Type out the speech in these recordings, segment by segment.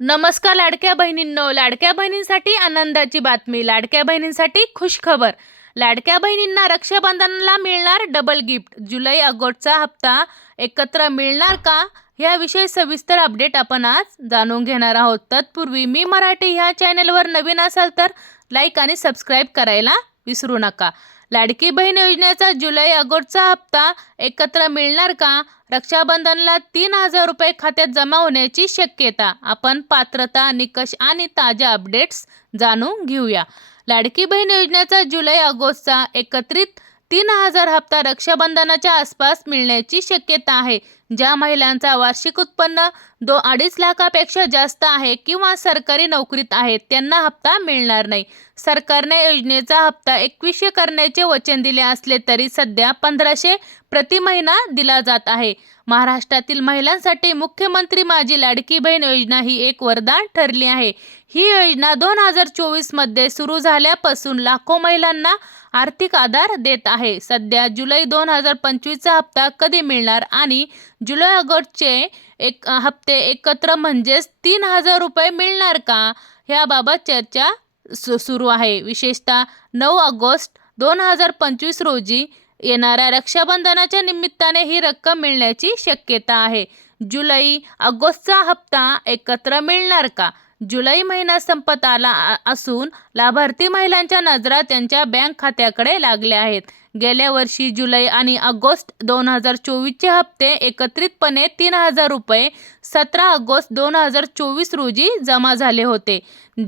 नमस्कार लाडक्या बहिणींनो. लाडक्या बहिणींसाठी आनंदाची बातमी. लाडक्या बहिणींसाठी खुशखबर. लाडक्या बहिणींना रक्षाबंधनाला मिळणार डबल गिफ्ट जुलै ऑगस्टचा हप्ता एकत्र मिळणार का? याविषयी सविस्तर अपडेट आपण आज जाणून घेणार आहोत. तत्पूर्वी मी मराठी ह्या चॅनलवर नवीन असाल तर लाईक आणि सबस्क्राईब करायला विसरू नका. लाडकी बहीण योजनेचा जुलै ऑगस्टचा हप्ता एकत्र मिळणार का? रक्षाबंधनला तीन हजार रुपये खात्यात जमा होण्याची शक्यता. आपण पात्रता निकष आणि ताज्या अपडेट्स जाणून घेऊया. लाडकी बहीण योजनेचा जुलै ऑगस्टचा एकत्रित तीन हजार हप्ता रक्षाबंधनाच्या आसपास मिळण्याची शक्यता आहे. ज्या महिलांचा वार्षिक उत्पन्न दो अडीच लाखापेक्षा जास्त आहे किंवा सरकारी नोकरीत आहेत त्यांना हप्ता मिळणार नाही. सरकारने योजनेचा हप्ता एकवीसशे करण्याचे वचन दिले असले तरी सध्या पंधराशे प्रति महिना दिला जात आहे. महाराष्ट्रातील महिलांसाठी मुख्यमंत्री माझी लाडकी बहीण योजना ही एक वरदान ठरली आहे. ही योजना दोन हजार चोवीसमध्ये सुरू झाल्यापासून लाखो महिलांना आर्थिक आधार देत आहे. सध्या जुलै दोन हजार पंचवीसचा हप्ता कधी मिळणार आणि जुलै ऑगस्टचे एक हप्ते एकत्र म्हणजेच तीन हजार रुपये मिळणार का? ह्याबाबत चर्चा सु सुरू आहे. विशेषतः नऊ ऑगस्ट दोन हजार पंचवीस रोजी येणाऱ्या रक्षाबंधनाच्या निमित्ताने ही रक्कम मिळण्याची शक्यता आहे. जुलै ऑगस्टचा हप्ता एकत्र मिळणार का? जुलै महिना संपत आला असून लाभार्थी महिलांच्या नजरा त्यांच्या बँक खात्याकडे लागल्या आहेत. गेल्या वर्षी जुलै आणि ऑगस्ट दोन हजार चोवीसचे हप्ते एकत्रितपणे तीन हजार रुपये सतरा ऑगस्ट दोन हजार चोवीस रोजी जमा झाले होते.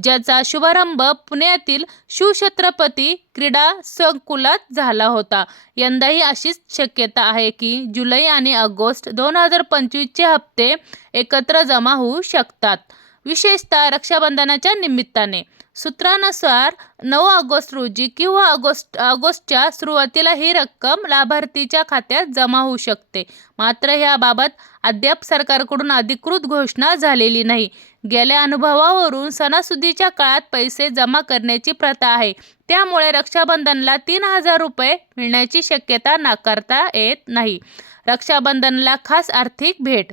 ज्याचा शुभारंभ पुण्यातील शिवछत्रपती क्रीडा संकुलात झाला होता. यंदाही अशीच शक्यता आहे की जुलै आणि ऑगस्ट दोन हजार पंचवीसचे हप्ते एकत्र जमा होऊ शकतात. विशेषतः रक्षाबंधनाच्या निमित्ताने. सूत्रानुसार नऊ ऑगस्ट रोजी किंवा ऑगस्ट ऑगस्टच्या सुरुवातीला ही रक्कम लाभार्थीच्या खात्यात जमा होऊ शकते. मात्र याबाबत अद्याप सरकारकडून अधिकृत घोषणा झालेली नाही. गेल्या अनुभवावरून सणासुदीच्या काळात पैसे जमा करण्याची प्रथा आहे. त्यामुळे रक्षाबंधनला तीन हजार रुपये मिळण्याची शक्यता नाकारता येत नाही. रक्षाबंधनला खास आर्थिक भेट.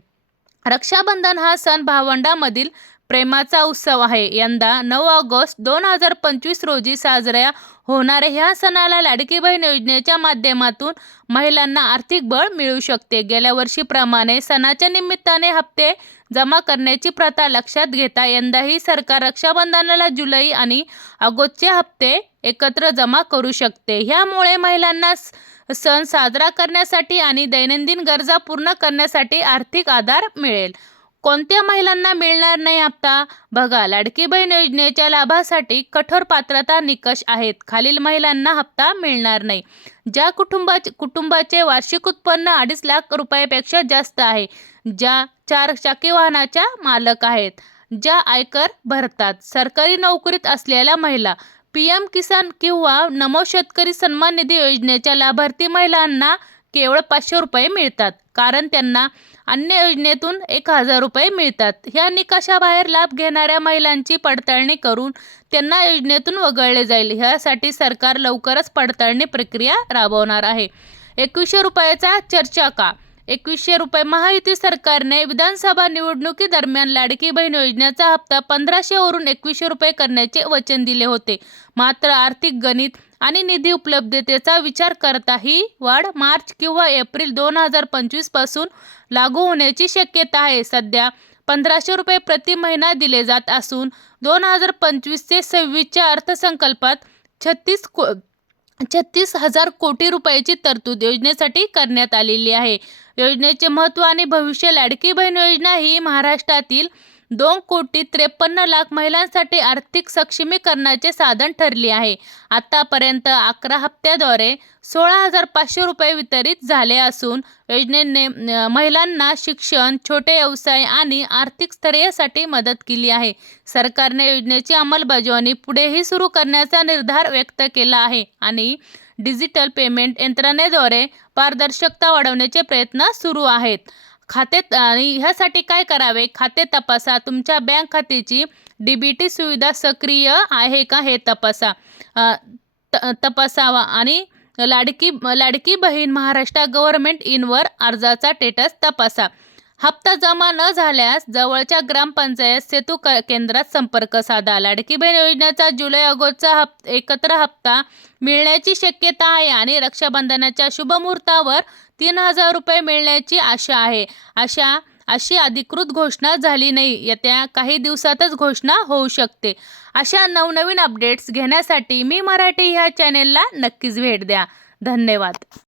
रक्षाबंधन हा सण भावंडामधील प्रेमाचा उत्सव आहे. यंदा नऊ ऑगस्ट दोन हजार पंचवीस रोजी साजऱ्या होणाऱ्या ह्या सणाला लाडकी बहीण योजनेच्या माध्यमातून महिलांना आर्थिक बळ मिळू शकते. गेल्या वर्षीप्रमाणे सणाच्या निमित्ताने हप्ते जमा करण्याची प्रथा लक्षात घेता यंदाही सरकार रक्षाबंधनाला जुलै आणि ऑगस्टचे हप्ते एकत्र जमा करू शकते. ह्यामुळे महिलांना स- सण साजरा करण्यासाठी आणि दैनंदिन गरजा पूर्ण करण्यासाठी आर्थिक आधार मिळेल. कोणत्या महिलांना मिळणार नाही हप्ता बघा लाडकी बहीण योजनेच्या लाभासाठी कठोर पात्रता निकष आहेत. खालील महिलांना हप्ता मिळणार नाही. ज्या कुटुंबाचे कुटुंबाचे वार्षिक उत्पन्न अडीच लाख रुपयापेक्षा जास्त आहे ज्या चार चाकी वाहनाच्या मालक आहेत ज्या आयकर भरतात. सरकारी नोकरीत असलेल्या महिला पी एम किसान किंवा नमो शेतकरी सन्मान निधी योजनेच्या लाभार्थी महिलांना केवळ पाचशे रुपये मिळतात कारण त्यांना अन्य योजनेतून एक हजार रुपये मिळतात. ह्या निकषाबाहेर लाभ घेणाऱ्या महिलांची पडताळणी करून त्यांना योजनेतून वगळले जाईल. ह्यासाठी सरकार लवकरच पडताळणी प्रक्रिया राबवणार आहे. एकवीसशे रुपयाचा चर्चा का? एकवीसशे रुपये महायुती सरकारने विधानसभा निवडणुकीदरम्यान लाडकी बहीण योजनेचा हप्ता पंधराशेवरून एकवीसशे रुपये करण्याचे वचन दिले होते. मात्र आर्थिक गणित आणि निधी उपलब्धतेचा विचार करता ही वाढ मार्च किंवा एप्रिल दोन हजार पंचवीसपासून लागू होण्याची शक्यता आहे. सध्या पंधराशे रुपये प्रति महिना दिले जात असून दोन हजार पंचवीस ते सव्वीसच्या अर्थसंकल्पात छत्तीस को छत्तीस हजार कोटी रुपयाची तरतूद योजनेसाठी करण्यात आलेली आहे. योजनेचे महत्त्व आणि भविष्य लाडकी बहीण योजना ही महाराष्ट्रातील दोन कोटी त्रेपन्न लाख महिलांसाठी आर्थिक सक्षमीकरणाचे साधन ठरली आहे. आतापर्यंत अकरा हप्त्याद्वारे सोळा हजार पाचशे रुपये वितरित झाले असून योजनेने महिलांना शिक्षण छोटे व्यवसाय आणि आर्थिक स्थैर्यासाठी मदत केली आहे. सरकारने योजनेची अंमलबजावणी पुढेही सुरू करण्याचा निर्धार व्यक्त केला आहे आणि डिजिटल पेमेंट यंत्रणेद्वारे पारदर्शकता वाढवण्याचे प्रयत्न सुरू आहेत. खाते आणि ह्यासाठी काय करावे? खाते तपासा. तुमच्या बँक खात्याची डी बी टी सुविधा सक्रिय आहे का हे तपासा. त- तपासावा. आणि लाडकी लाडकी बहीण महाराष्ट्र गव्हर्नमेंट इनवर अर्जाचा स्टेटस तपासा. हप्ता जमा न झाल्यास जवळच्या ग्रामपंचायत सेतू क- केंद्रात संपर्क साधा. लाडकी बहीण योजनेचा जुलै ऑगस्टचा हप एकत्र हप्ता मिळण्याची शक्यता आहे आणि रक्षाबंधनाच्या शुभमुहूर्तावर तीन हजार रुपये मिळण्याची आशा आहे. अशा अशी अधिकृत घोषणा झाली नाही. येत्या काही दिवसातच घोषणा होऊ शकते. अशा नवनवीन अपडेट्स घेण्यासाठी मी मराठी ह्या चॅनेलला नक्कीच भेट द्या. धन्यवाद.